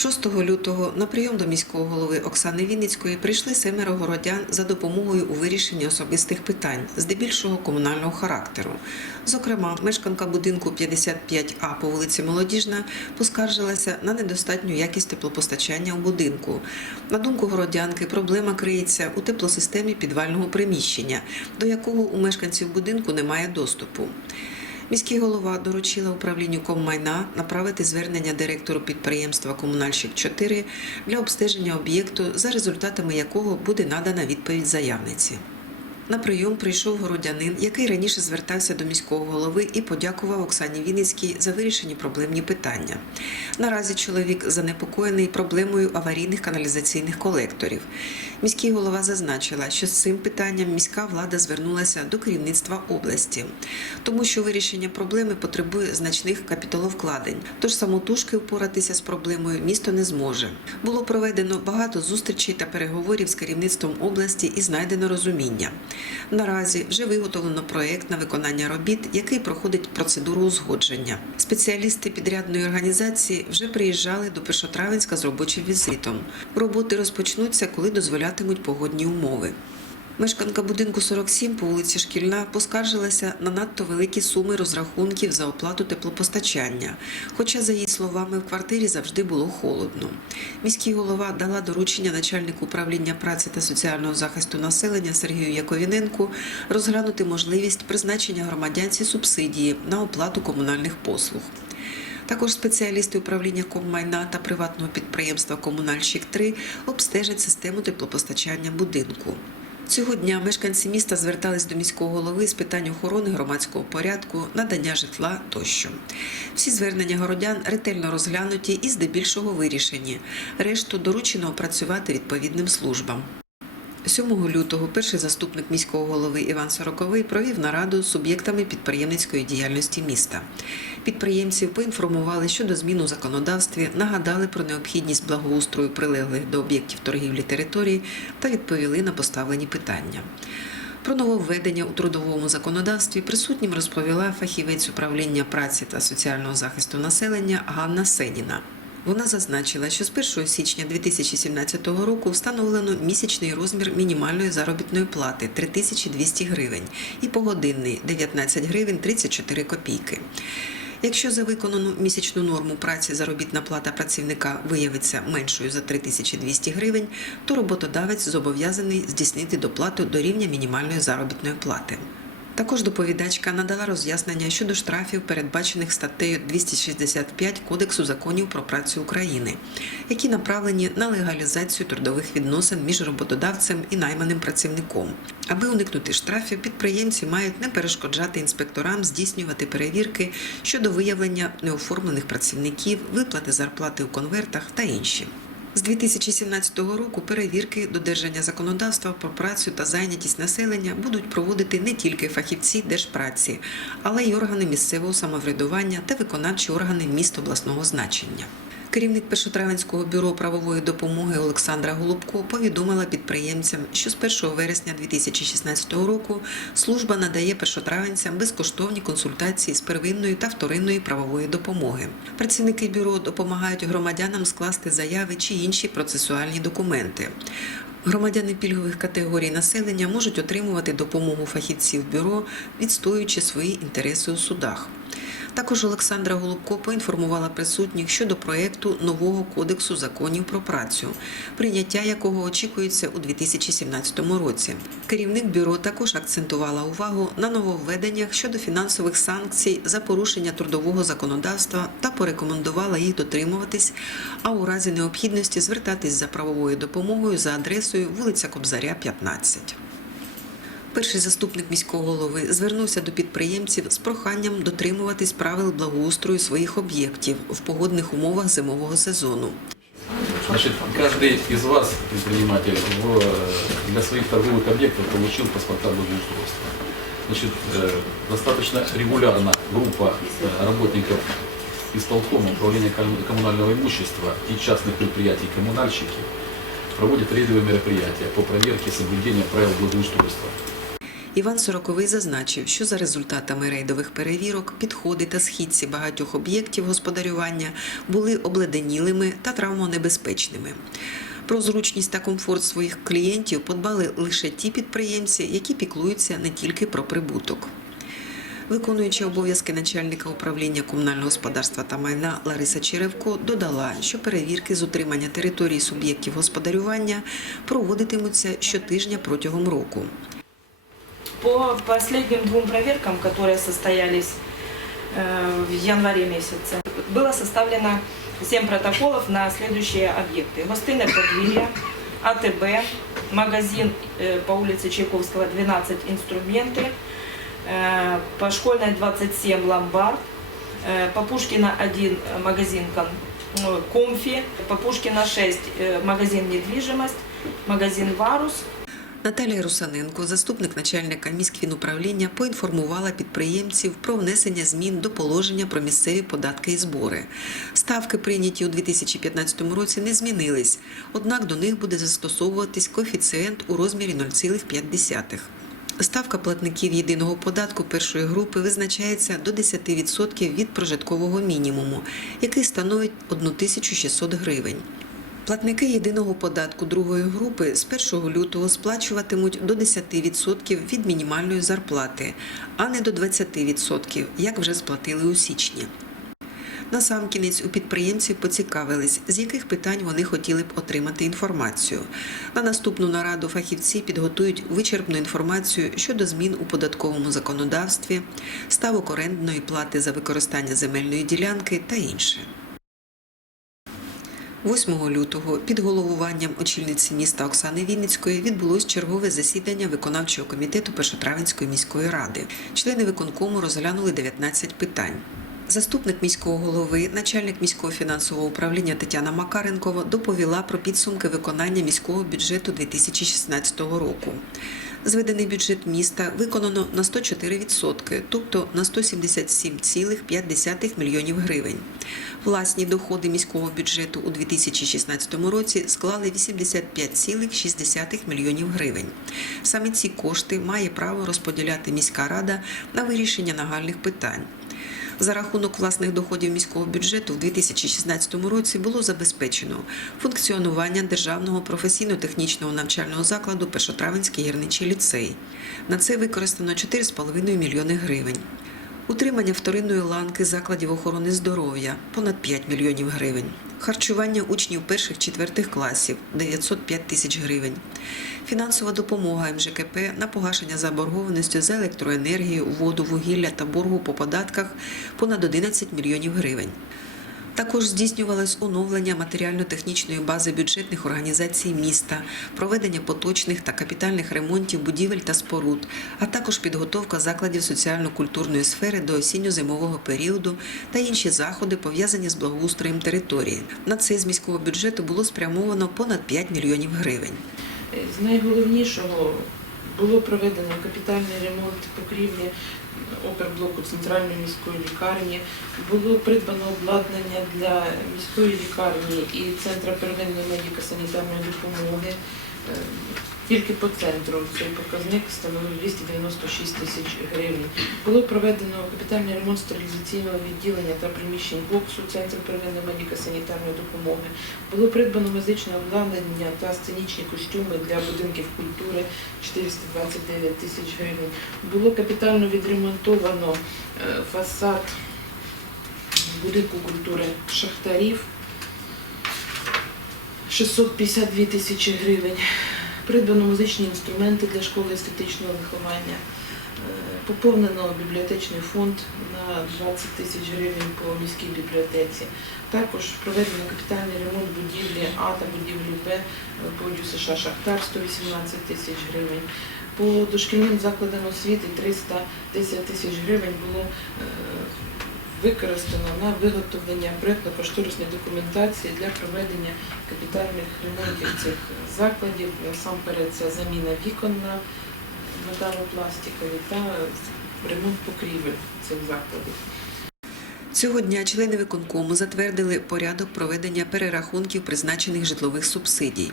6 лютого на прийом до міського голови Оксани Вінницької прийшли семеро городян за допомогою у вирішенні особистих питань, здебільшого комунального характеру. Зокрема, мешканка будинку 55А по вулиці Молодіжна поскаржилася на недостатню якість теплопостачання у будинку. На думку городянки, проблема криється у теплосистемі підвального приміщення, до якого у мешканців будинку немає доступу. Міський голова доручила управлінню коммайна направити звернення директору підприємства Комунальщик 4 для обстеження об'єкту, за результатами якого буде надана відповідь заявниці. На прийом прийшов городянин, який раніше звертався до міського голови і подякував Оксані Вінницькій за вирішені проблемні питання. Наразі чоловік занепокоєний проблемою аварійних каналізаційних колекторів. Міський голова зазначила, що з цим питанням міська влада звернулася до керівництва області, тому що вирішення проблеми потребує значних капіталовкладень. Тож самотужки впоратися з проблемою місто не зможе. Було проведено багато зустрічей та переговорів з керівництвом області і знайдено розуміння. Наразі вже виготовлено проєкт на виконання робіт, який проходить процедуру узгодження. Спеціалісти підрядної організації вже приїжджали до Першотравенська з робочим візитом. Роботи розпочнуться, коли дозволятимуть погодні умови. Мешканка будинку 47 по вулиці Шкільна поскаржилася на надто великі суми розрахунків за оплату теплопостачання. Хоча, за її словами, в квартирі завжди було холодно. Міський голова дала доручення начальнику управління праці та соціального захисту населення Сергію Яковіненку розглянути можливість призначення громадянці субсидії на оплату комунальних послуг. Також спеціалісти управління коммайна та приватного підприємства Комунальщик 3 обстежать систему теплопостачання будинку. Цього дня мешканці міста звертались до міського голови з питань охорони громадського порядку, надання житла тощо. Всі звернення городян ретельно розглянуті і здебільшого вирішені. Решту доручено опрацювати відповідним службам. 7 лютого перший заступник міського голови Іван Сороковий провів нараду з суб'єктами підприємницької діяльності міста. Підприємців поінформували щодо змін у законодавстві, нагадали про необхідність благоустрою прилеглих до об'єктів торгівлі територій та відповіли на поставлені питання. Про нововведення у трудовому законодавстві присутнім розповіла фахівець управління праці та соціального захисту населення Ганна Сеніна. Вона зазначила, що з 1 січня 2017 року встановлено місячний розмір мінімальної заробітної плати 3200 гривень і погодинний 19 гривень 34 копійки. Якщо за виконану місячну норму праці заробітна плата працівника виявиться меншою за 3200 гривень, то роботодавець зобов'язаний здійснити доплату до рівня мінімальної заробітної плати. Також доповідачка надала роз'яснення щодо штрафів, передбачених статтею 265 Кодексу законів про працю України, які направлені на легалізацію трудових відносин між роботодавцем і найманим працівником. Аби уникнути штрафів, підприємці мають не перешкоджати інспекторам здійснювати перевірки щодо виявлення неоформлених працівників, виплати зарплати у конвертах та інші. З 2017 року перевірки додержання законодавства про працю та зайнятість населення будуть проводити не тільки фахівці держпраці, але й органи місцевого самоврядування та виконавчі органи міст обласного значення. Керівник Першотравенського бюро правової допомоги Олександра Голубко повідомила підприємцям, що з 1 вересня 2016 року служба надає першотравенцям безкоштовні консультації з первинної та вторинної правової допомоги. Працівники бюро допомагають громадянам скласти заяви чи інші процесуальні документи. Громадяни пільгових категорій населення можуть отримувати допомогу фахівців бюро, відстоюючи свої інтереси у судах. Також Олександра Голубко поінформувала присутніх щодо проєкту нового кодексу законів про працю, прийняття якого очікується у 2017 році. Керівник бюро також акцентувала увагу на нововведеннях щодо фінансових санкцій за порушення трудового законодавства та порекомендувала їх дотримуватись, а у разі необхідності звертатись за правовою допомогою за адресою вулиця Кобзаря, 15. Перший заступник міського голови звернувся до підприємців з проханням дотримуватись правил благоустрою своїх об'єктів в погодних умовах зимового сезону. Значит, каждый из вас, предприниматель, в- для своих торговых объектов получил паспорта благоустройства. Значит, э, достаточно регулярно группа э, работников исполкома управления ком- коммунального имущества и частных предприятий коммунальщики проводят рейдовые мероприятия по проверке соблюдения правил благоустройства. Іван Сороковий зазначив, що за результатами рейдових перевірок підходи та східці багатьох об'єктів господарювання були обледенілими та травмонебезпечними. Про зручність та комфорт своїх клієнтів подбали лише ті підприємці, які піклуються не тільки про прибуток. Виконуючи обов'язки начальника управління комунального господарства та майна Лариса Черевко додала, що перевірки з утримання території суб'єктів господарювання проводитимуться щотижня протягом року. По последним двум проверкам, которые состоялись э, в январе месяце, было составлено 7 протоколов на следующие объекты. Гостиное подвір'я, АТБ, магазин э, по улице Чайковского 12 инструменты, э, по Школьной 27 ломбард, по Пушкина 1 магазин Комфи, по Пушкина 6 э, магазин недвижимость, магазин Варус, Наталія Русаненко, заступник начальника міськфінуправління, поінформувала підприємців про внесення змін до положення про місцеві податки і збори. Ставки, прийняті у 2015 році, не змінились, однак до них буде застосовуватись коефіцієнт у розмірі 0,5. Ставка платників єдиного податку першої групи визначається до 10% від прожиткового мінімуму, який становить 1600 гривень. Платники єдиного податку другої групи з 1 лютого сплачуватимуть до 10% від мінімальної зарплати, а не до 20%, як вже сплатили у січні. Насамкінець у підприємців поцікавились, з яких питань вони хотіли б отримати інформацію. На наступну нараду фахівці підготують вичерпну інформацію щодо змін у податковому законодавстві, ставок орендної плати за використання земельної ділянки та інше. 8 лютого під головуванням очільниці міста Оксани Вінницької відбулось чергове засідання виконавчого комітету Першотравенської міської ради. Члени виконкому розглянули 19 питань. Заступник міського голови, начальник міського фінансового управління Тетяна Макаренкова доповіла про підсумки виконання міського бюджету 2016 року. Зведений бюджет міста виконано на 104%, тобто на 177,5 мільйонів гривень. Власні доходи міського бюджету у 2016 році склали 85,6 мільйонів гривень. Саме ці кошти має право розподіляти міська рада на вирішення нагальних питань. За рахунок власних доходів міського бюджету в 2016 році було забезпечено функціонування державного професійно-технічного навчального закладу Першотравенський гірничий ліцей. На це використано 4,5 мільйони гривень. Утримання вторинної ланки закладів охорони здоров'я понад 5 мільйонів гривень. Харчування учнів перших-четвертих класів 905 тисяч гривень. Фінансова допомога МЖКП на погашення заборгованості за електроенергію, воду, вугілля та боргу по податках понад 11 мільйонів гривень. Також здійснювалось оновлення матеріально-технічної бази бюджетних організацій міста, проведення поточних та капітальних ремонтів будівель та споруд, а також підготовка закладів соціально-культурної сфери до осінньо-зимового періоду та інші заходи, пов'язані з благоустроєм території. На це з міського бюджету було спрямовано понад 5 мільйонів гривень. З найголовнішого було проведено капітальний ремонт покрівлі оперблоку центральної міської лікарні. Було придбано обладнання для міської лікарні і центру первинної медико-санітарної допомоги. Тільки по центру цей показник становив 296 тисяч гривень. Було проведено капітальний ремонт стерилізаційного відділення та приміщень боксу Центру первинної медико-санітарної допомоги. Було придбано музичне обладнання та сценічні костюми для будинків культури 429 тисяч гривень. Було капітально відремонтовано е, фасад будинку культури шахтарів 652 тисячі гривень. Придбано музичні інструменти для школи естетичного виховання. Е, Поповнено бібліотечний фонд на 20 тисяч гривень по міській бібліотеці. Також проведено капітальний ремонт будівлі А та будівлі Б е, по ДЮСШ Шахтар 118 тисяч гривень. По дошкільним закладам освіти 310 тисяч гривень було е, використано на виготовлення проєктно-кошторисної документації для проведення капітальних ремонтів цих закладів. Насамперед це заміна вікон на металопластикові та ремонт покрівель цих закладів. Цього дня члени виконкому затвердили порядок проведення перерахунків призначених житлових субсидій.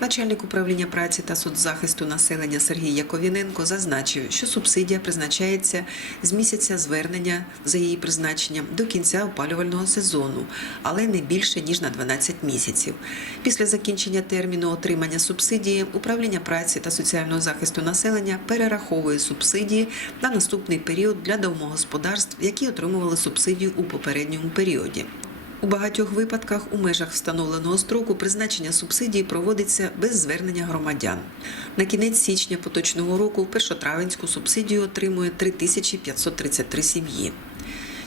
Начальник управління праці та соцзахисту населення Сергій Яковіненко зазначив, що субсидія призначається з місяця звернення за її призначенням до кінця опалювального сезону, але не більше ніж на 12 місяців. Після закінчення терміну отримання субсидії управління праці та соціального захисту населення перераховує субсидії на наступний період для домогосподарств, які отримували субсидію у попередньому періоді. У багатьох випадках у межах встановленого строку призначення субсидії проводиться без звернення громадян. На кінець січня поточного року першотравенську субсидію отримує 3533 сім'ї.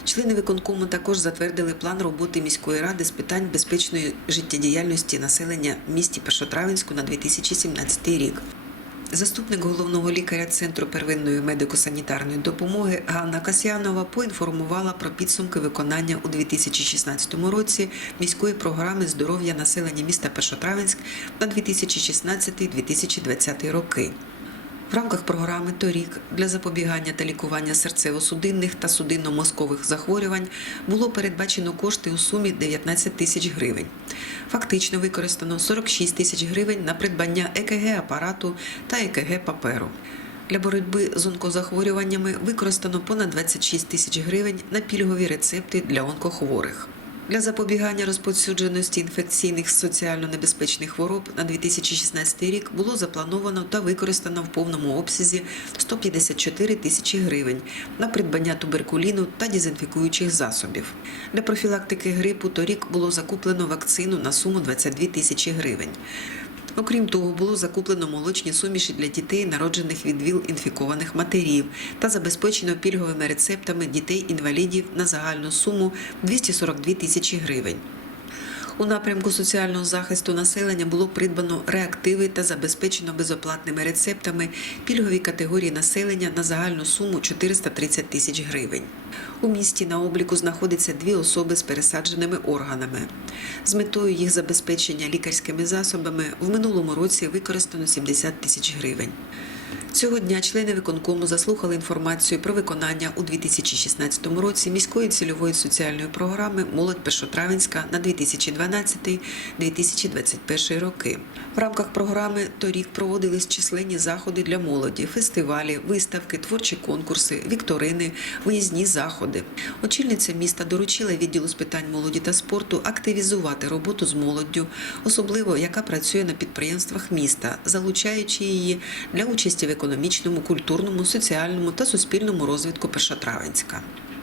Члени виконкому також затвердили план роботи міської ради з питань безпечної життєдіяльності населення в місті Першотравенську на 2017 рік. Заступник головного лікаря Центру первинної медико-санітарної допомоги Ганна Касьянова поінформувала про підсумки виконання у 2016 році міської програми здоров'я населення міста Першотравенськ на 2016-2020 роки. В рамках програми торік для запобігання та лікування серцево-судинних та судинно-мозкових захворювань було передбачено кошти у сумі 19 тисяч гривень. Фактично використано 46 тисяч гривень на придбання ЕКГ-апарату та ЕКГ-паперу. Для боротьби з онкозахворюваннями використано понад 26 тисяч гривень на пільгові рецепти для онкохворих. Для запобігання розповсюдженості інфекційних соціально небезпечних хвороб на 2016 рік було заплановано та використано в повному обсязі 154 тисячі гривень на придбання туберкуліну та дезінфікуючих засобів. Для профілактики грипу торік було закуплено вакцину на суму 22 тисячі гривень. Окрім того, було закуплено молочні суміші для дітей, народжених від ВІЛ інфікованих матерів, та забезпечено пільговими рецептами дітей-інвалідів на загальну суму 242 тисячі гривень. У напрямку соціального захисту населення було придбано реактиви та забезпечено безоплатними рецептами пільгові категорії населення на загальну суму 430 тисяч гривень. У місті на обліку знаходиться дві особи з пересадженими органами. З метою їх забезпечення лікарськими засобами в минулому році використано 70 тисяч гривень. Цього дня члени виконкому заслухали інформацію про виконання у 2016 році міської цільової соціальної програми Молодь Першотравенська на 2012-2021 роки. В рамках програми торік проводились численні заходи для молоді, фестивалі, виставки, творчі конкурси, вікторини, виїзні заходи. Очільниця міста доручила відділу з питань молоді та спорту активізувати роботу з молоддю, особливо яка працює на підприємствах міста, залучаючи її для участі в економічному, культурному, соціальному та суспільному розвитку Першотравенська.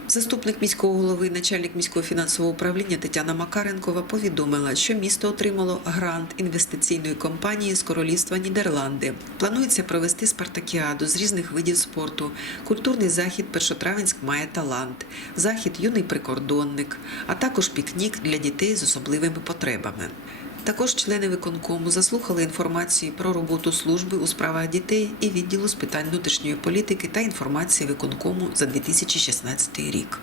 Заступник міського голови, начальник міського фінансового управління Тетяна Макаренкова повідомила, що місто отримало грант інвестиційної компанії з королівства Нідерланди. Планується провести спартакіаду з різних видів спорту. Культурний захід Першотравенськ має талант, захід юний прикордонник, а також пікнік для дітей з особливими потребами. Також члени виконкому заслухали інформацію про роботу служби у справах дітей і відділу з питань внутрішньої політики та інформації виконкому за 2016 рік.